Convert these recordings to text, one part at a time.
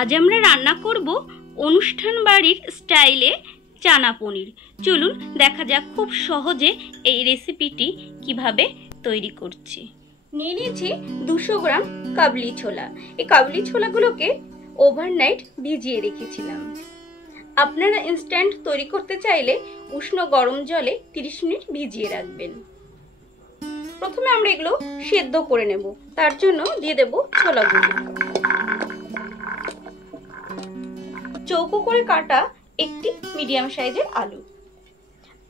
আজ আমরা রান্না করব অনুষ্ঠান বাড়ির স্টাইলে চানা পনির। চলুন দেখা যাক খুব সহজে এই রেসিপিটি কিভাবে তৈরি করছি। নিয়ে নিয়েছি 200 গ্রাম কাবলি ছোলা। এই কাবলি ছোলাগুলোকে ওভারনাইট ভিজিয়ে রেখেছিলাম। আপনারা ইনস্ট্যান্ট তৈরি করতে চাইলে উষ্ণ গরম জলে 30 মিনিট ভিজিয়ে রাখবেন। প্রথমে আমরা এগুলো সেদ্ধ করে নেব। তার জন্য দিয়ে দেব ছোলাগুলো। চৌকো করে কাটা একটি মিডিয়াম সাইজের আলু।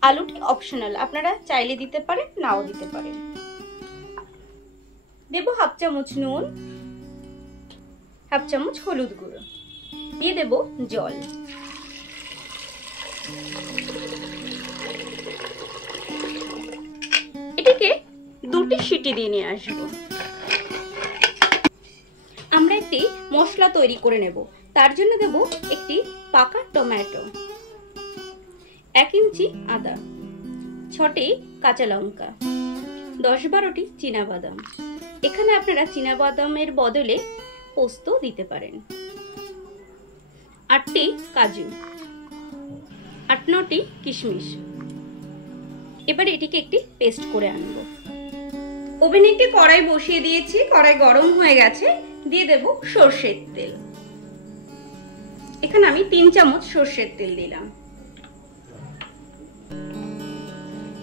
আলুটি অপশনাল, আপনারা চাইলে দিতে পারেন, নাও দিতে পারেন। দেব হাফ চামচ নুন, হাফ চামচ হলুদ গুঁড়ো, দিয়ে দেব জল। এটিকে 2টি সিটি দিয়ে নিয়ে আসবো। আমরা একটি মশলা তৈরি করে নেব। তার জন্য দেব একটি পাকা টমেটো, 1 ইঞ্চি আদা, 6টি কাঁচা লঙ্কা, 10-12টি চীনাবাদাম। এখানে আপনারা চীনাবাদামের বদলে পোস্ত দিতে পারেন। 8টি কাজু, 8-9টি কিশমিশ। এবার এটিকে একটি পেস্ট করে আনব। ওভেনে একটি কড়াই বসিয়ে দিয়েছি, কড়াই গরম হয়ে গেছে। দিয়ে দেব সরষের তেল। এখানে আমি 3 চামচ সরষের তেল দিলাম।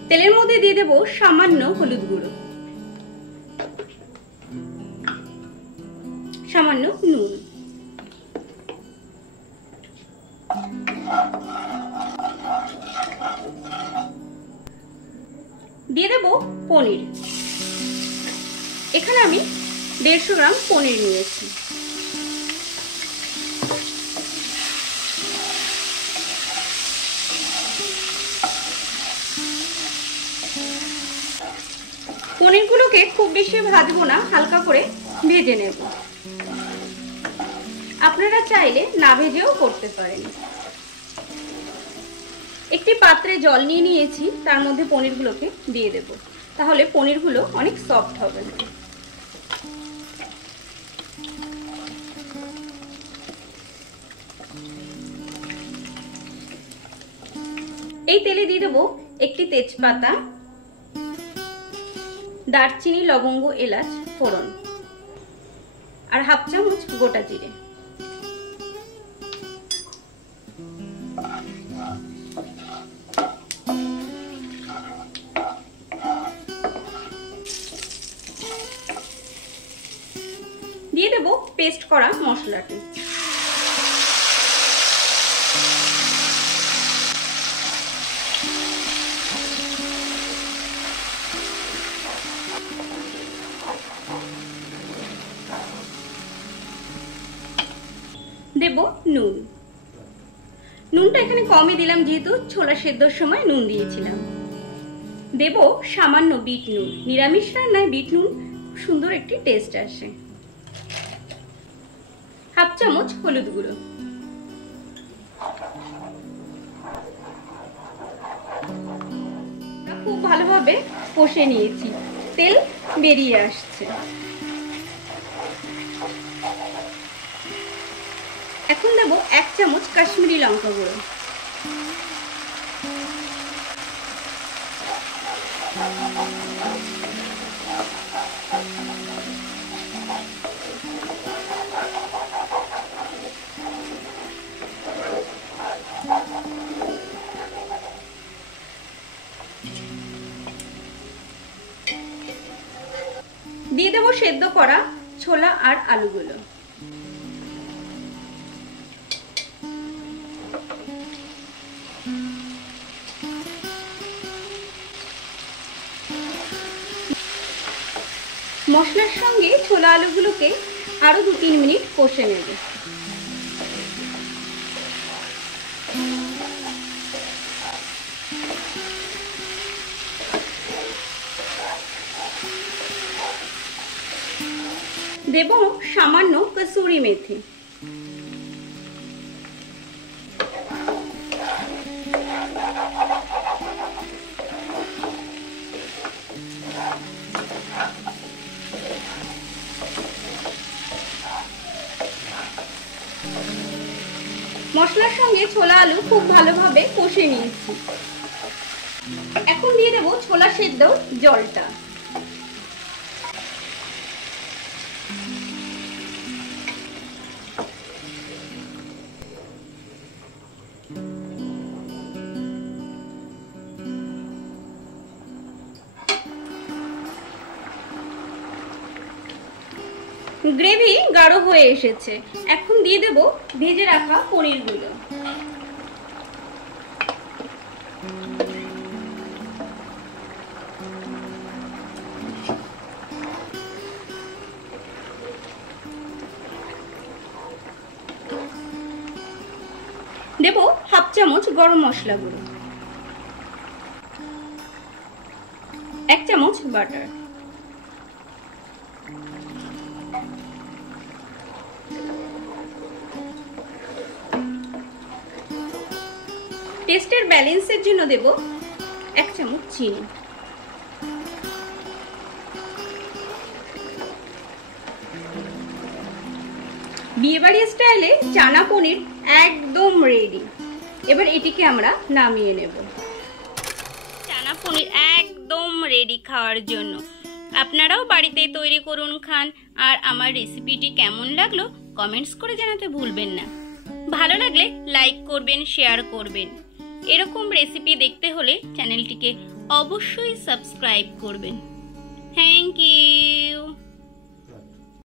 তেলের মধ্যে দিয়ে দেব সামান্য হলুদ গুঁড়ো, সামান্য নুন, দিয়ে দেব পনির। এখানে আমি 150 গ্রাম পনির নিয়েছি। পনিরগুলোকে খুব বেশি ভাজবো না, হালকা করে ভেজে নেব। আপনারা চাইলে না ভেজেও করতে পারেন। একটি পাত্রে জল নিয়ে নিয়েছি, তার মধ্যে পনিরগুলোকে দিয়ে দেব। তাহলে পনিরগুলো অনেক সফট হবে। এই তেলে দিয়ে দেব একটি তেজপাতা, দারচিনি, লবঙ্গ, এলাচ ফোড়ন আর হাফ চামচ গোটা জিরে। দিয়ে দেব পেস্ট করা মশলাটি। দেব নুন। নুনটা এখানে কমই দিলাম, যেহেতু ছোলা সেদ্ধর সময় নুন দিয়েছিলাম। দেব সামান্য বিট নুন। নিরামিষ রান্নায় বিট নুন সুন্দর একটি টেস্ট আসে। হাফ চামচ হলুদ গুঁড়ো, খুব ভালোভাবে কষে নিয়েছি, তেল বেরিয়ে আসছে। এখন দেব 1 চামচ কাশ্মীরি লঙ্কা গুঁড়ো, দিয়ে দেব সেদ্ধ করা ছোলা আর আলুগুলো। মশলার সঙ্গে ছোলা আলুগুলোকে আরো 2-3 মিনিট কষে নেব। দেব সামান্য কসুরি মেথি। মশলার সঙ্গে ছোলা আলু খুব ভালোভাবে কষে নিয়েছি। এখন দিয়ে দেবো ছোলা সেদ্ধ জলটা। গ্রেভি গাঢ় হয়ে এসেছে, এখন দিয়ে দেব ভেজে রাখা পনিরগুলো। দেব হাফ চামচ গরম মশলা গুঁড়ো, 1 চামচ বাটার, টেস্টের ব্যালেন্সের জন্য দেব 1 চামচ চিনি। বিয়েবাড়ি স্টাইলে চানা পনির একদম রেডি। এবার এটিকে আমরা নামিয়ে নেব। চানা পনির একদম রেডি খাওয়ার জন্য। আপনারাও বাড়িতে তৈরি করুন, খান। আর আমার রেসিপিটি কেমন লাগলো কমেন্টস করে জানাতে ভুলবেন না। ভালো লাগলে লাইক করবেন, শেয়ার করবেন। এরকম রেসিপি দেখতে হলে চ্যানেলটিকে অবশ্যই সাবস্ক্রাইব করবেন। Thank you.